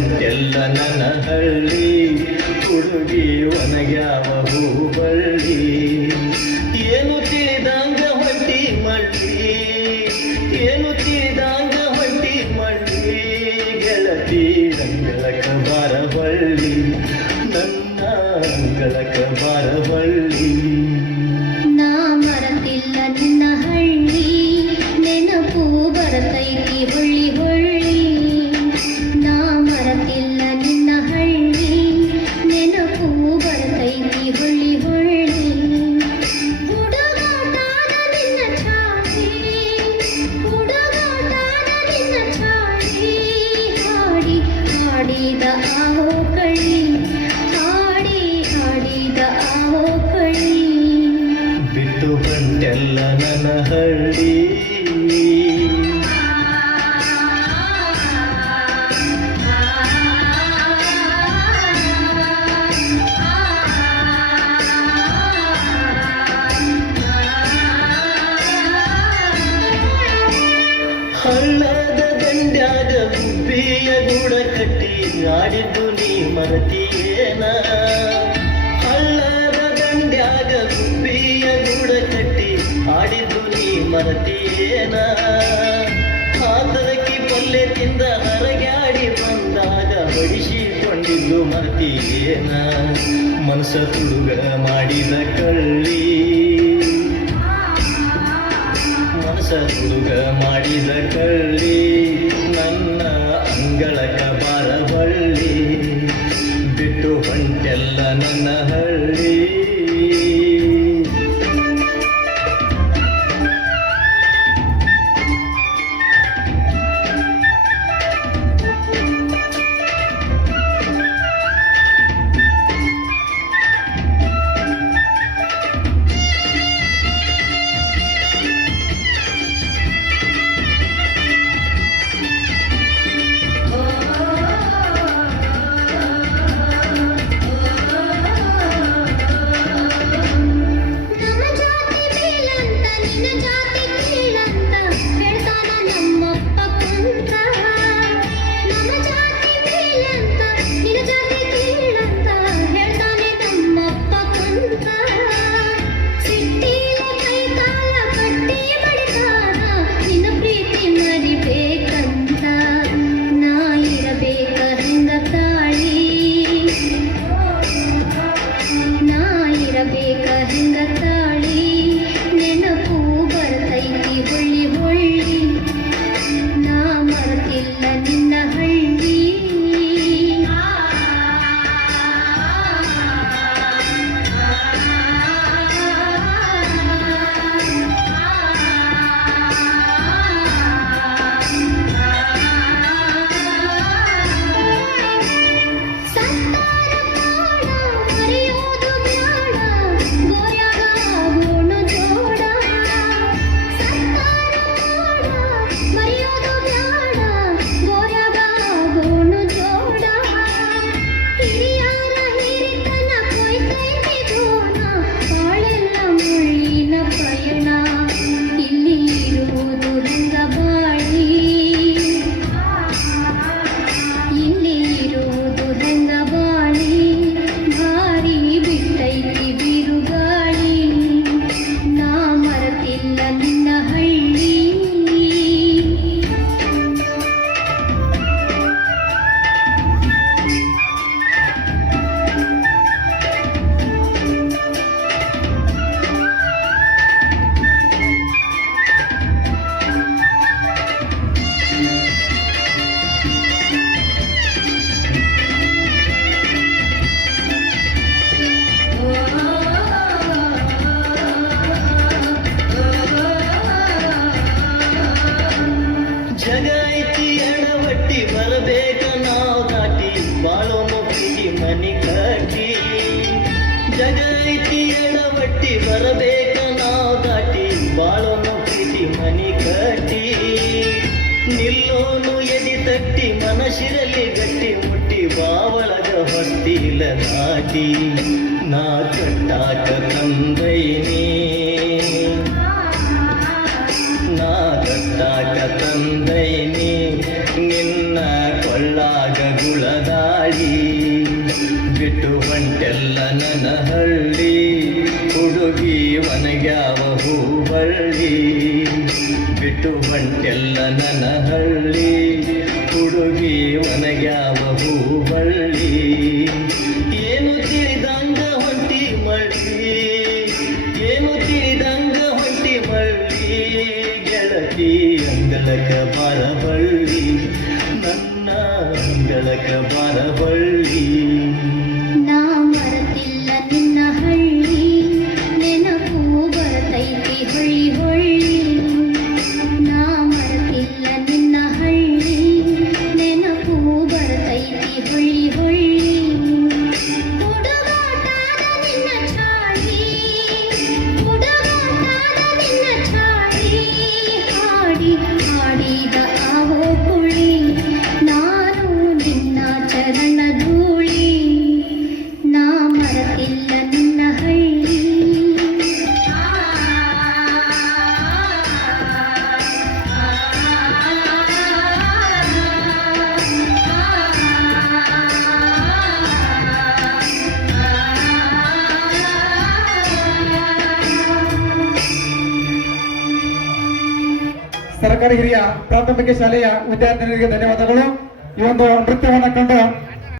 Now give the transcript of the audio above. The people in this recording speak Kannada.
ಬಂತೆಲ್ಲ ನನ್ನ ಹಳ್ಳಿ ಹುಡುಗಿ ಒಣಗ್ಯಾವ ಹೂಬಳ್ಳಿ ಏನು ತಿಳಿದಂಗ ಹೊಟ್ಟಿ ಮಳ್ಳಿ ಏನು ತಿಳಿದಂಗ ಹೊಟ್ಟಿ ಮಳ್ಳಿ ಗೆಳತಿ ಅಂಗಳಕ ಬಾರಬಳ್ಳಿ ನನ್ನ ಅಂಗಳಕ ಬಾರಬಳ್ಳಿ ನಾ ಮರತಿಲ್ಲ ನಿನ್ನ ಹಳ್ಳಿ ನೆನಪು ಬರತೈತಿ ಹೊಳ್ಳಿ ಹೊಳ್ಳಿ ನಾ ಮರತಿಲ್ಲ ನಿನ್ನ ಹಳ್ಳಿ ನೆನಪು ಬರತೈತಿ ಹೊಳ್ಳಿ ಹೊಳ್ಳಿ ಹುಡುಗಾಟದ ನಿನ್ನ ಚಾಳಿ ಹುಡುಗಾಟದ ನಿನ್ನ ಚಾಳಿ ಹಾಡಿ ಹಾಡಿದ ಆಹೋ ಕಳ್ಳಿ ಹಾಡಿ ಹಾಡಿದ ಆಹೋ ಕಳ್ಳಿ ಬಿಟ್ಟು ಬಂತೆಲ್ಲ ನನ್ನ ಹಳ್ಳಿ ಹಳ್ಳದ ದಂಡ್ಯಾಗ ಗುಬ್ಬಿಯ ಗೂಡ ಕಟ್ಟಿ ಆಡಿದ್ದು ನೀ ಮರತಿಯೇನ ಹಳ್ಳದ ದಂಡ್ಯಾಗ ಗುಬ್ಬಿಯ ಗೂಡ ಕಟ್ಟಿ ಆಡಿದ್ದು ನೀ ಮರತಿಯೇನ ಹಾತರಕ್ಕಿ ಪಲ್ಲೆ ತಿಂದ ಹರಗ್ಯಾಡಿ ಬಂದಾಗ ಬಡಿಸಿಕೊಂಡಿದ್ದು ಮರತಿಯೇನ ಮನಸ ತುಡುಗ ಮಾಡಿದ ಕಳ್ಳಿ ಮನಸ ತುಡುಗ ಮಾಡಿದ ಕಳ್ಳಿ ನನ್ನ ಅಂಗಳಕ ಬಾರಬಳ್ಳಿ ಬಿಟ್ಟು ಹೊಂಟೆಲ್ಲ ನನ್ನ ಹಳ್ಳಿ ನಮ್ಮ ಜಾತಿ ಮೇಲಂತ ನಿನ್ನ ಜಾತಿ ಕೀಳಂತ ಹೇಳ್ತಾನ ನಮ್ಮಪ್ಪ ಕುಂತ ನಮ್ಮ ಜಾತಿ ಮೇಲಂತ ನಿನ್ನ ಜಾತಿ ಕೀಳಂತ ಹೇಳ್ತಾನೆ ನಮ್ಮಪ್ಪ ಕುಂತ ಸಿಟ್ಟಿಲ ಕೈ ಕಾಲ ಕಟ್ಟಿ ಬಡಿತಾನ ನಿನ್ನ ಪ್ರೀತಿ ಮರಿಬೇಕಂತ ನಾ ಇರಬೇಕ ಹಂಗ ತಾಳಿ ನಾ ಇರಬೇಕ ಹಿಂಗ ತಾಳಿ ನೆನಪು ಬರ್ತೈತಿ ಹೊಳ್ಳಿ ಹೊಳ್ಳಿ ನಾ ಮರತಿಲ್ಲ ನಿನ್ನ ಹಳ್ಳಿ ಸತ್ತಾರ ಪ್ರಾಣ ಮರೆಯೋದು ಬ್ಯಾಡ ಗೋರ್ಯಾಗ ಆಗೋಣ ಜೋಡ ಸತ್ತಾರ ಪ್ರಾಣ ಮರೆಯೋದು ಬ್ಯಾಡ ಗೋರ್ಯಾಗ ಆಗೋಣ ಜೋಡ ಹಿರಿಯರ ಹಿರಿತನ ಕೊಯ್ತೈತಿ ಗೋಣ ಬಾಳೆಲ್ಲ ಮುಳ್ಳಿನ ಪಯಣ ಇಲ್ಲಿ ಇರುವುದು ಹೆಂಗ ಬಾಳಿ ಇಲ್ಲಿ ಇರುವುದು ಹೆಂಗ ಬಾಳಿ ಭಾರಿ ಬಿಟ್ಟೈತಿ ಬಿರುಗಾಳಿ ನಾ ಮರತಿಲ್ಲ ನಿನ್ನ ಹಳ್ಳಿ ಜಗ ಐತಿ ಎಡವಟ್ಟಿ ಬರಬೇಕ ನಾವು ದಾಟಿ ಬಾಳೋನು ಪ್ರೀತಿ ಮನಿ ಕಟ್ಟಿ ಜಗ ಐತಿ ಎಡವಟ್ಟಿ ಬರಬೇಕ ನಾವು ದಾಟಿ ಬಾಳೋನು ಪ್ರೀತಿ ಮನಿ ಕಟ್ಟಿ ನಿಲ್ಲೋನು ಎದಿ ತಟ್ಟಿ ಮನಸ್ಸಿರಲ್ಲಿ ಗಟ್ಟಿ ಮುಟ್ಟಿ ಬಾವಳಗ ಹೊಸ್ತಿಲ ದಾಟಿ ನಾ ಕಟ್ಟಾಕ ತಂದೈನಿ ನಾ ಕಟ್ಟಾಕ ತಂದೈನಿ ನಿನ್ನ ಕೊಳ್ಳಾಗ ಗುಳ ಬಿಟ್ಟು ಹೊಂಟೆಲ್ಲ ನನ್ನ ಹಳ್ಳಿ ಹುಡುಗಿ ಒನಗ್ಯಾವ ಹೂಬಳ್ಳಿ ಬಿಟ್ಟು ಹೊಂಟೆಲ್ಲ ನನ್ನ ಹಳ್ಳಿ ಹುಡುಗಿ ಒನಗ್ಯಾವ ಹೂಬಳ್ಳಿ ಏನು ತಿಳಿದಂಗ ಹೊಂಟಿ ಮಳ್ಳಿ ಏನು ತಿಳಿದಂಗ ಹೊಂಟಿ ಮಳ್ಳಿ ಗೆಳತಿ ಅಂಗಳಕ ಬರಬಳ್ಳಿ ನನ್ನ ಅಂಗಳಕ ಬರಬಳ್ಳಿ ನಾ ಮರೆತಿಲ್ಲ ನಿನ್ನ ಹಳ್ಳಿ ನೆನಪು ಬರ್ತೈತಿ ಹೊಳ್ಳಿ ಹೊಳ್ಳಿ ನಾ ಮರೆತಿಲ್ಲ ನಿನ್ನ ಹಳ್ಳಿ ನೆನಪು ಬರ್ತೈತಿ ಹೊಳ್ಳಿ ಹೊಳ್ಳಿ ಹುಡುಗಾಟದ ನಿನ್ನ ಚಾಳಿ ಹುಡುಗಾಟದ ನಿನ್ನ ಚಾಳಿ ಹಾಡಿ ಹಾಡಿದ ಆವೋ ಕುಳಿ ನಾನು ನಿನ್ನ ಚರಣ ಧೂಳಿ ನಾ ಮರೆತಿಲ್ಲ ನಿನ್ನ ಹಳ್ಳಿ ಸರ್ಕಾರಿ ಹಿರಿಯ ಪ್ರಾಥಮಿಕ ಶಾಲೆಯ ವಿದ್ಯಾರ್ಥಿನಿಯರಿಗೆ ಧನ್ಯವಾದಗಳು. ಈ ಒಂದು ನೃತ್ಯವನ್ನು ಕಂಡು